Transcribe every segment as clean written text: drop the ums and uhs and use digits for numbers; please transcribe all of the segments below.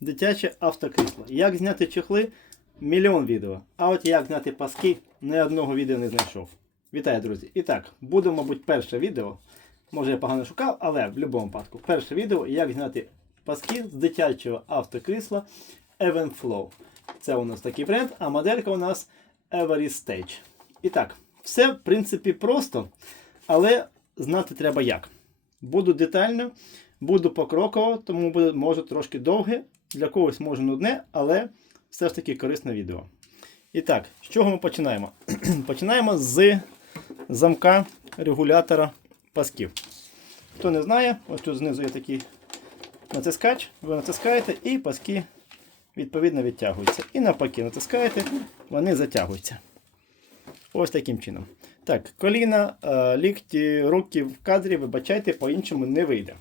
Дитяче автокрісло. Як зняти чохли? Мільйон відео. А от як зняти паски, ні одного відео не знайшов. Вітаю, друзі. І так, буде, мабуть, перше відео. Може я погано шукав, але в будь-якому випадку. Перше відео, як зняти паски з дитячого автокрісла Evenflow. Це у нас такий бренд, а моделька у нас Everest Stage. І так, все в принципі просто, але знати треба як. Буду детально, буду покроково, тому буде, може трошки довге, для когось може нудне, але все ж таки корисне відео. І так, з чого ми починаємо? Починаємо з замка регулятора пасків. Хто не знає, ось тут знизу є такий натискач, ви натискаєте і паски відповідно відтягуються. І навпаки натискаєте, вони затягуються. Ось таким чином. Так, коліна, лікті, руки в кадрі, вибачайте, по-іншому не вийде.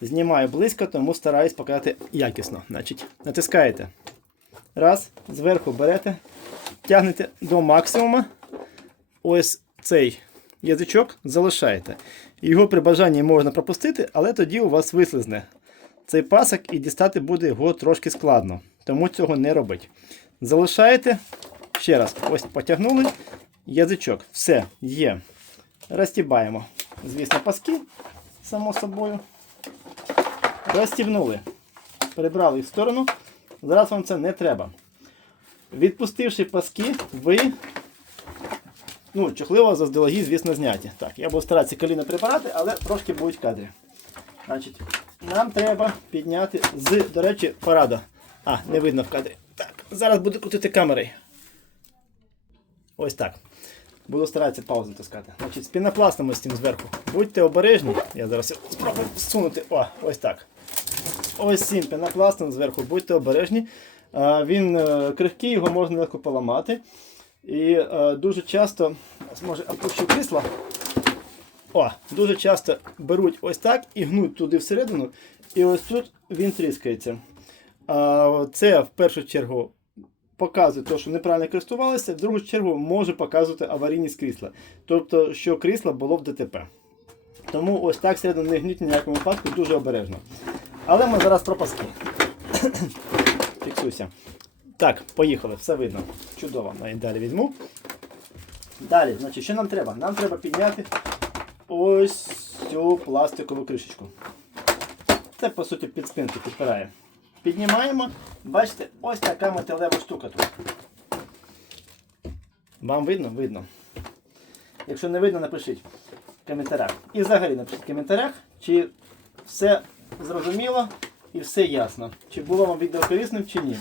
Знімаю близько, тому стараюсь показати якісно. Значить, натискаєте. Раз, зверху берете, тягнете до максимуму. Ось цей язичок залишаєте. Його при бажанні можна пропустити, але тоді у вас вислизне цей пасок і дістати буде його трошки складно. Тому цього не робіть. Залишаєте. Ще раз, ось потягнули. Язичок. Все, є. Розтібаємо. Звісно, паски, само собою. Розтібнули. Перебрали їх в сторону. Зараз вам це не треба. Відпустивши паски, ви... чохли у вас заздалегідь, звісно, зняті. Так, я буду старатися коліна прибирати, але трошки будуть кадри. Значить, нам треба підняти до речі, порада. Не видно в кадрі. Так, зараз буду крутити камерою. Ось так. Буду старатися паузу натискати. Значить, з пінопластом ось цим зверху. Будьте обережні. Я зараз спробую всунути. Ось так. Ось цим пінопластом зверху. Будьте обережні. Він крихкий, його можна легко поламати. І дуже часто, може опущу крісло. Дуже часто беруть ось так і гнуть туди всередину. І ось тут він тріскається. Це в першу чергу показує те, що неправильно користувалися, в другу чергу може показувати аварійність крісла. Тобто, що крісло було в ДТП. Тому ось так всередину не гніть в ніякому випадку, дуже обережно. Але ми зараз про паски. Фіксуйся. Так, поїхали, все видно. Чудово. Далі візьму. Далі, значить, що нам треба? Нам треба підняти ось цю пластикову кришечку. Це, по суті, під спинку підпирає. Піднімаємо. Бачите, ось така металева штука тут. Вам видно? Видно. Якщо не видно, напишіть в коментарях. І взагалі напишіть в коментарях, чи все зрозуміло і все ясно. Чи було вам відео корисним, чи ні.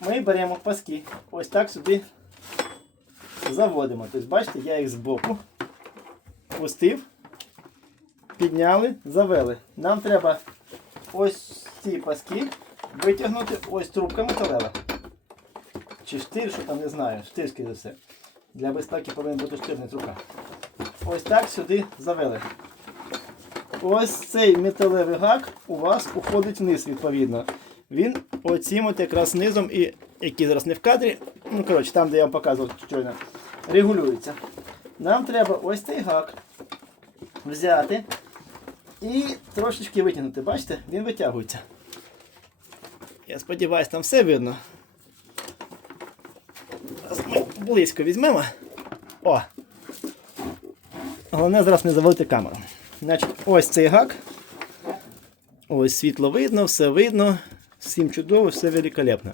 Ми беремо паски. Ось так сюди заводимо. Тобто, бачите, я їх збоку пустив, підняли, завели. Нам треба ось ці паски витягнути, ось трубка металева. Чи штир, що там, не знаю, штир, скоріше за все. Для безпеки повинен бути штир, не трубка. Ось так сюди завели. Ось цей металевий гак у вас уходить вниз, відповідно. Він оцім от якраз низом, і який зараз не в кадрі, там, де я вам показував щойно, регулюється. Нам треба ось цей гак взяти і трошечки витягнути. Бачите, він витягується. Я сподіваюся, там все видно. Зараз ми близько візьмемо. Головне зараз не завалити камеру. Значить, ось цей гак. Ось світло видно, все видно. Всім чудово, все великолепно.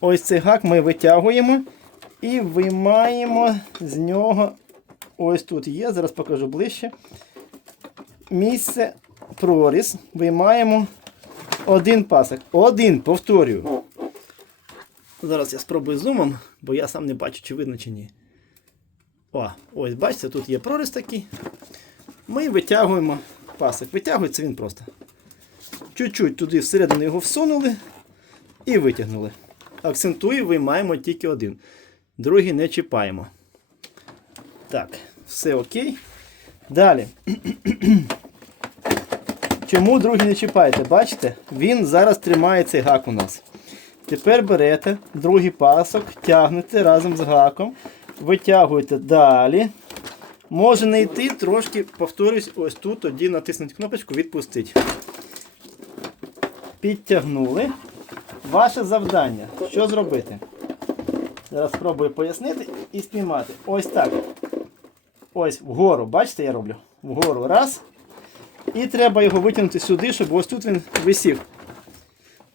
Ось цей гак ми витягуємо і виймаємо з нього, ось тут є, зараз покажу ближче, місце проріз. Виймаємо один пасок. Один, повторюю. Зараз я спробую зумом, бо я сам не бачу, чи видно, чи ні. Ось бачите, тут є проріз такий. Ми витягуємо пасок. Витягується він просто. Чуть-чуть туди всередину його всунули і витягнули. Акцентую, виймаємо тільки один. Другий не чіпаємо. Так, все окей. Далі. Чому другий не чіпаєте? Бачите? Він зараз тримає цей гак у нас. Тепер берете другий пасок, тягнете разом з гаком, витягуєте далі. Може не йти, трошки, повторюсь, ось тут, тоді натиснути кнопочку «Відпустити». підтягнули. Ваше завдання, що зробити? Зараз спробую пояснити і спіймати. Ось так. Ось вгору, бачите, я роблю? Вгору раз. І треба його витягнути сюди, щоб ось тут він висів.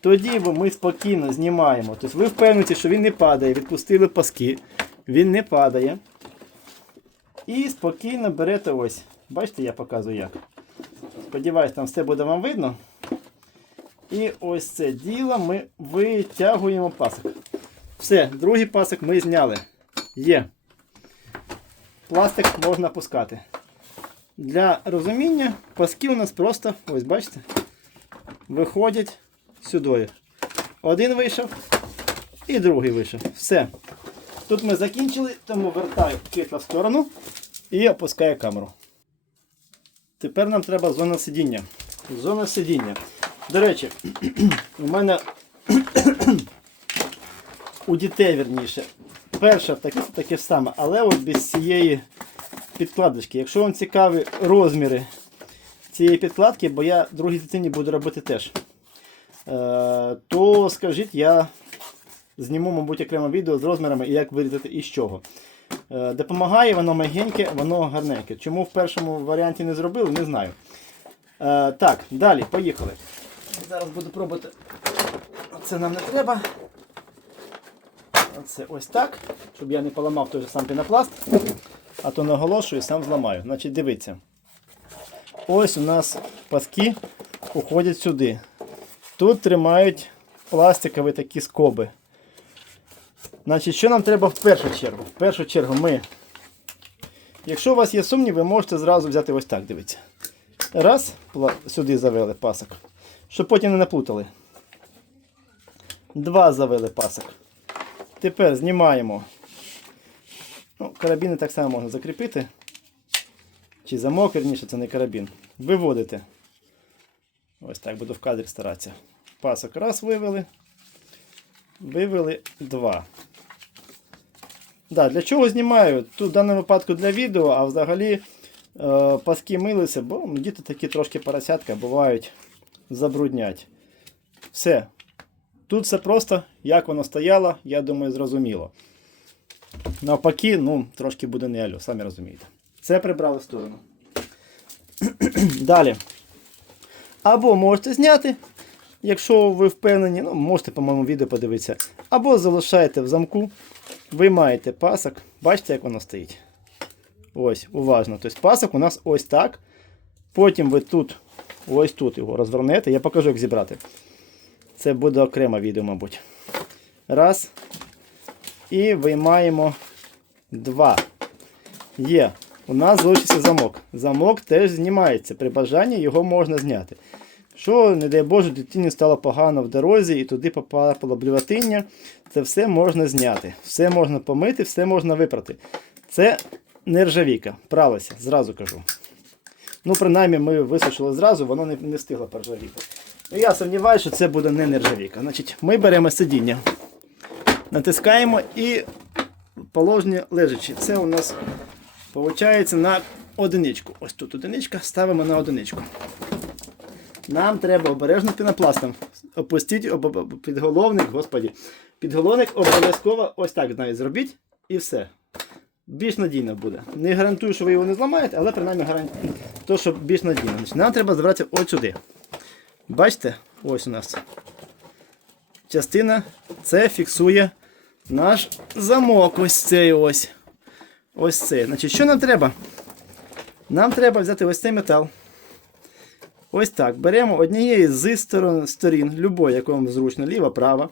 Тоді ми спокійно знімаємо. Тобто ви впевнені, що він не падає. Відпустили паски. Він не падає. І спокійно берете ось. Бачите, я показую як. Сподіваюсь, там все буде вам видно. І ось це діло ми витягуємо пасок. Все, другий пасок ми зняли. Є. Пластик можна пускати. Для розуміння паски у нас просто, ось бачите, виходять сюди. Один вийшов і другий вийшов. Все. Тут ми закінчили, тому вертаю кит в сторону і опускаю камеру. Тепер нам треба зона сидіння. Зона сидіння. До речі, у мене у дітей, вірніше, перша таке саме, але от без цієї підкладочки. Якщо вам цікаві розміри цієї підкладки, бо я другій дитині буду робити теж, то скажіть, я зніму, мабуть, окреме відео з розмірами і як вирізати і з чого. Допомагає, воно мягеньке, воно гарненьке. Чому в першому варіанті не зробили, не знаю. Так, далі, поїхали. Зараз буду пробувати. Це нам не треба. Оце ось так, щоб я не поламав той же сам пінопласт, а то наголошую, сам зламаю. Значить, дивіться. Ось у нас паски уходять сюди. Тут тримають пластикові такі скоби. Значить, що нам треба в першу чергу? В першу чергу ми, якщо у вас є сумніви, ви можете зразу взяти ось так, дивіться. Раз, сюди завели пасок, щоб потім не наплутали. Два завели пасок. Тепер знімаємо. Ну, карабіни так само можна закріпити. Чи замок, вірніше, це не карабін. Виводите. Ось так буду в кадрі старатися. Пасок раз вивели. Вивели два. Да, для чого знімаю? Тут в даному випадку для відео, а взагалі паски милися, бо діти такі трошки поросятка бувають, забруднять. Все. Тут все просто, як воно стояло, я думаю, зрозуміло. Навпаки, ну, трошки буде не алло, самі розумієте. Це прибрали в сторону. Далі. Або можете зняти, якщо ви впевнені, ну, можете по моєму відео подивитися. Або залишаєте в замку, виймаєте пасок. Бачите, як воно стоїть? Ось, уважно. Тобто пасок у нас ось так. Потім ви тут, ось тут його розвернете. Я покажу, як зібрати. Це буде окреме відео, мабуть. Раз. І виймаємо два. Є. У нас залишився замок. Замок теж знімається. При бажанні його можна зняти. Що, не дай Боже, дитині стало погано в дорозі і туди попало блюватиння, це все можна зняти. Все можна помити, все можна випрати. Це нержавійка. Пралося, зразу кажу. Ну, принаймні, ми висушили зразу, воно не встигло поржавіти. Я сумніваюся, що це буде не нержавійка. Значить, ми беремо сидіння, натискаємо і положення лежачі. Це у нас виходить на одиничку. Ось тут одиничка, ставимо на одиничку. Нам треба обережно пінопластом опустити підголовник, господі. Підголовник обов'язково ось так навіть зробіть і все. Більш надійно буде. Не гарантую, що ви його не зламаєте, але принаймні гарантую, то, що більш надійно. Значить, нам треба забрати ось сюди. Бачите? Ось у нас частина, це фіксує наш замок. Ось цей ось. Ось цей. Значить, що нам треба? Нам треба взяти ось цей метал. Ось так. Беремо однією з сторін, любої, яку вам зручно, ліва, права.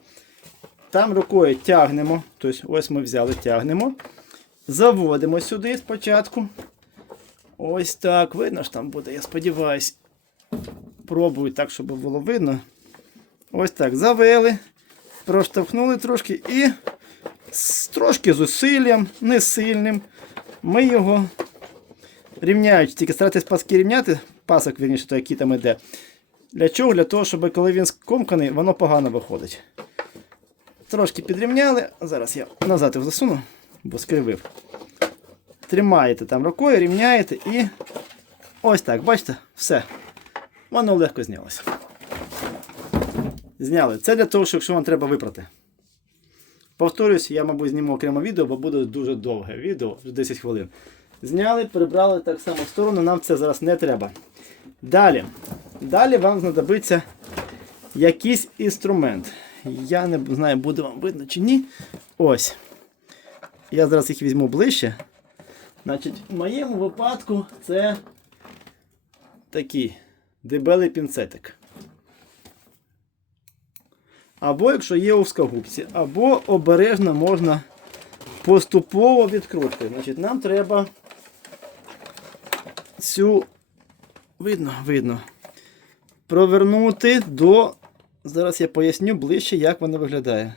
Там рукою тягнемо. Тобто, ось ми взяли, тягнемо. Заводимо сюди спочатку. Ось так. Видно ж там буде, я сподіваюся. Пробую так, щоб було видно. Ось так. Завели. Проштовхнули трошки і трошки зусиллям, не сильним. Ми його рівняючи. Тільки старайтесь паски рівняти. Пасок, вірніше, то який там іде. Для чого? Для того, щоб коли він скомканий, воно погано виходить. Трошки підрівняли. Зараз я назад його засуну, бо скривив. Тримаєте там рукою, рівняєте і ось так, бачите? Все. Воно легко знялося. Зняли. Це для того, що якщо вам треба випрати. Повторюсь, я, мабуть, зніму окремо відео, бо буде дуже довге відео, 10 хвилин. Зняли, прибрали так само в сторону, нам це зараз не треба. Далі. Далі вам знадобиться якийсь інструмент. Я не знаю, буде вам видно чи ні. Ось. Я зараз їх візьму ближче. Значить, в моєму випадку це такий дебелий пінцетик. Або, якщо є узкогубці, або обережно можна поступово відкрутити. Значить, нам треба цю, видно, провернути до, зараз я поясню ближче, як воно виглядає.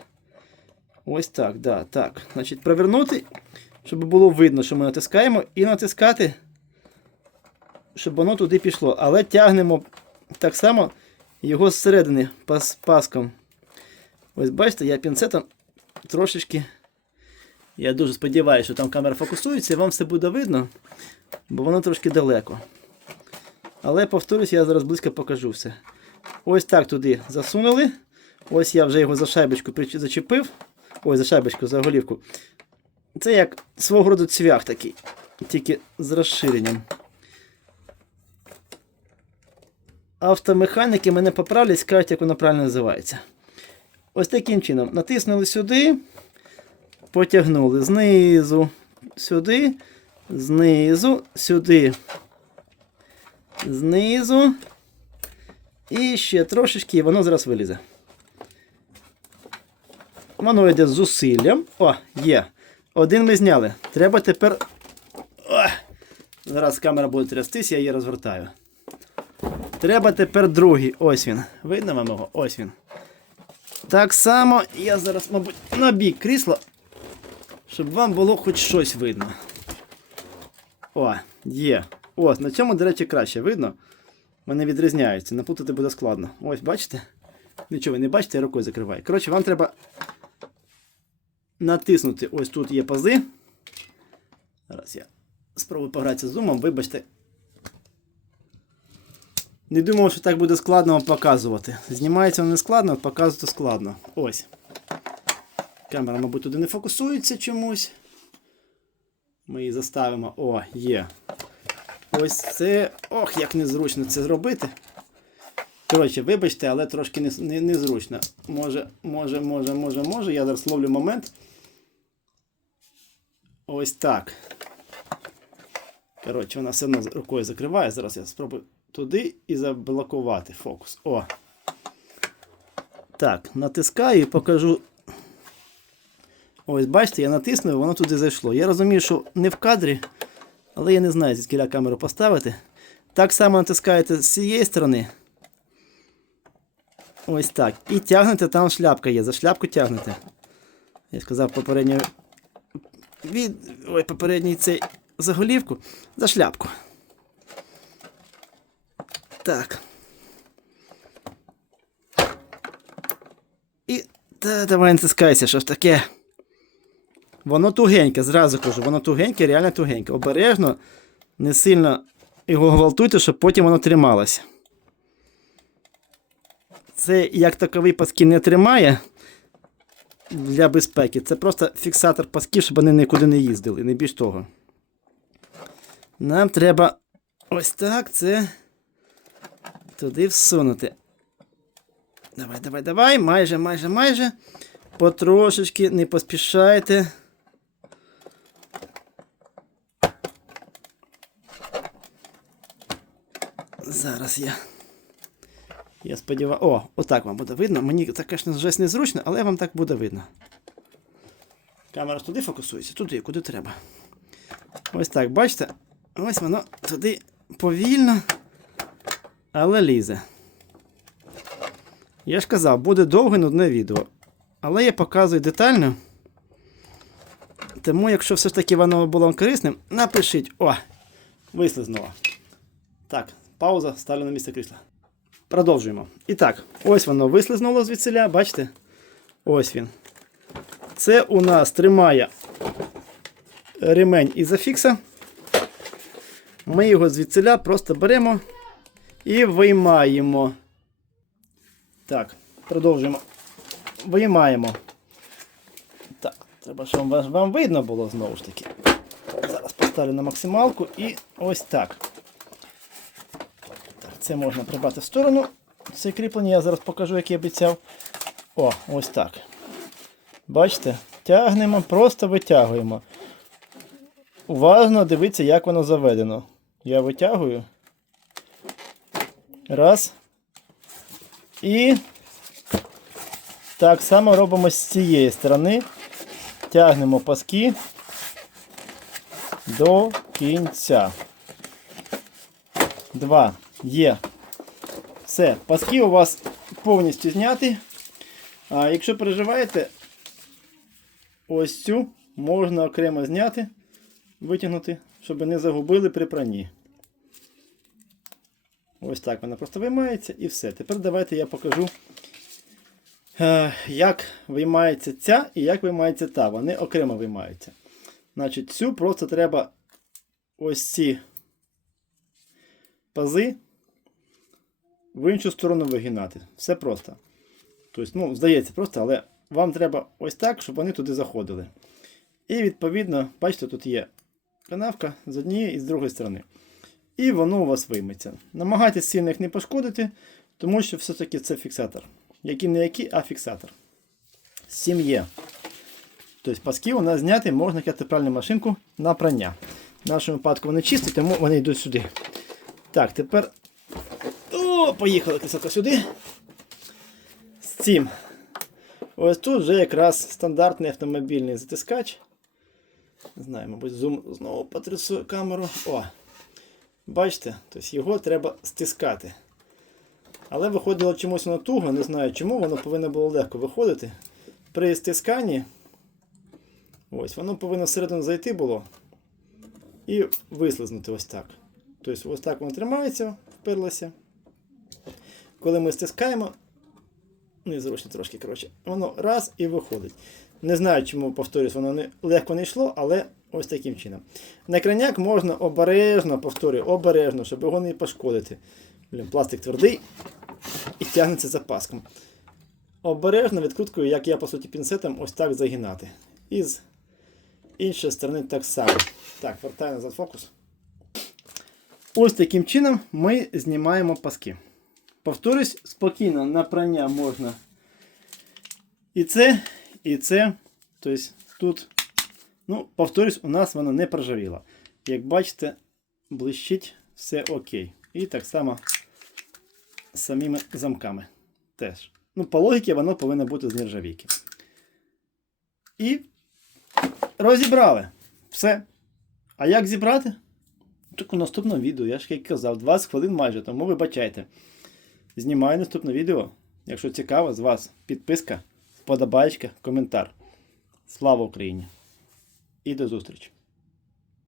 Ось так, да, так. Значить, провернути, щоб було видно, що ми натискаємо, і натискати, щоб воно туди пішло. Але тягнемо так само його зсередини паском. Ось бачите, я пінцетом трошечки, я дуже сподіваюся, що там камера фокусується і вам все буде видно, бо воно трошки далеко. Але, повторюсь, я зараз близько покажу все. Ось так туди засунули. Ось я вже його за шайбочку зачепив. Ось за шайбочку, за голівку. Це як свого роду цвях такий, тільки з розширенням. Автомеханіки мене поправлять, скажуть, як воно правильно називається. Ось таким чином. Натиснули сюди, потягнули знизу, сюди, знизу, сюди, знизу. І ще трошечки, і воно зараз вилізе. Воно йде з зусиллям. О, є. Один ми зняли. Треба тепер... О! Зараз камера буде трястись, я її розвертаю. Треба тепер другий. Ось він. Видно вам його? Ось він. Так само я зараз, мабуть, на бік крісла, щоб вам було хоч щось видно. О, є. Ось, на цьому, до речі, краще видно. Вони відрізняються, наплутати буде складно. Ось, бачите? Нічого ви не бачите, я рукою закриваю. Коротше, вам треба натиснути. Ось тут є пази. Зараз я спробую погратися з зумом, вибачте. Не думав, що так буде складно вам показувати. Знімається воно не складно, показувати складно. Ось. Камера, мабуть, туди не фокусується чомусь. Ми її заставимо. О, є. Ось це... Ох, як незручно це зробити. Коротше, вибачте, але трошки незручно. Може. Я зараз ловлю момент. Ось так. Коротше, вона все одно рукою закриває. Зараз я спробую туди і заблокувати фокус. О. Так, натискаю і покажу. Ось, бачите, я натиснув, воно туди зайшло. Я розумію, що не в кадрі, але я не знаю, звідки камеру поставити. Так само натискаєте з цієї сторони. Ось так. І тягнете, там шляпка є. За шляпку тягнете. Я сказав попередній цей за голівку. За шляпку. Так. І давай натискайся, що ж таке. Воно тугеньке, зразу кажу, воно тугеньке, реально тугеньке. Обережно, не сильно його гвалтуйте, щоб потім воно трималося. Це як таковий паски не тримає для безпеки. Це просто фіксатор пасків, щоб вони нікуди не їздили, не більш того. Нам треба ось так це туди всунути. Давай. Майже. Потрошечки, не поспішайте. Зараз я сподіваюся... О, отак вам буде видно. Мені це, звісно, жесть незручно, але вам так буде видно. Камера туди фокусується, туди, куди треба. Ось так, бачите? Ось воно туди повільно, але лізе. Я ж казав, буде довге нудне відео. Але я показую детально. Тому, якщо все ж таки воно було вам корисним, напишіть. О, вислизнуло. Так, пауза, ставлю на місце крісла. Продовжуємо. І так, ось воно вислизнуло звідсиля, бачите? Ось він. Це у нас тримає ремень ізофікса. Ми його звідсиля просто беремо і виймаємо. Так, Продовжуємо. Виймаємо. Так, треба, щоб вам видно було знову ж таки. Зараз поставлю на максималку і ось так. Так, це можна прибрати в сторону. Це кріплення я зараз покажу, як я обіцяв. О, ось так. Бачите? Тягнемо, просто витягуємо. Уважно дивіться, як воно заведено. Я витягую. Раз. І так само робимо з цієї сторони. Тягнемо паски до кінця. 2. Є. Все. Паски у вас повністю зняті. А якщо переживаєте, ось цю можна окремо зняти, витягнути, щоб не загубили при пранні. Ось так вона просто виймається і все. Тепер давайте я покажу, як виймається ця і як виймається та. Вони окремо виймаються. Значить, цю просто треба ось ці пази в іншу сторону вигинати. Все просто. Тобто, ну, здається просто, але вам треба ось так, щоб вони туди заходили. І відповідно, бачите, тут є канавка з однієї і з другої сторони. І воно у вас вийметься. Намагайтесь сильно їх не пошкодити, тому що все-таки це фіксатор. Який не який, а фіксатор. 7 є. Тобто паски у нас зняти, можна кидати пральну машинку на прання. В нашому випадку вони чисті, тому вони йдуть сюди. Так, тепер поїхала красота сюди. З цим. Ось тут вже якраз стандартний автомобільний затискач. Не знаю, мабуть, зум знову потрясу камеру. О! Бачите? Тобто його треба стискати. Але виходило чомусь воно туго, не знаю чому, воно повинно було легко виходити. При стисканні ось, воно повинно всередину зайти було і вислизнути ось так. Тобто ось так воно тримається, вперлося. Коли ми стискаємо, незручно трошки, коротше, воно раз і виходить. Не знаю, чому, повторюсь, воно легко не йшло, але ось таким чином. На крайняк можна обережно, повторюю, обережно, щоб його не пошкодити. Пластик твердий і тягнеться за паском. Обережно відкруткою, як я, по суті, пінцетом, ось так загинати. І з іншої сторони так само. Так, вертаю назад фокус. Ось таким чином ми знімаємо паски. Повторюсь, спокійно на прання можна і це, і це. Тобто тут, ну, повторюсь, у нас воно не проржавіло. Як бачите, блищить, все окей. І так само з самими замками теж. Ну, по логіці воно повинно бути з нержавійки. І розібрали. Все. А як зібрати? Так у наступному відео, я ж як казав, 20 хвилин майже, тому вибачайте. Знімаю наступне відео. Якщо цікаво, з вас підписка, вподобайка, коментар. Слава Україні! І до зустрічі!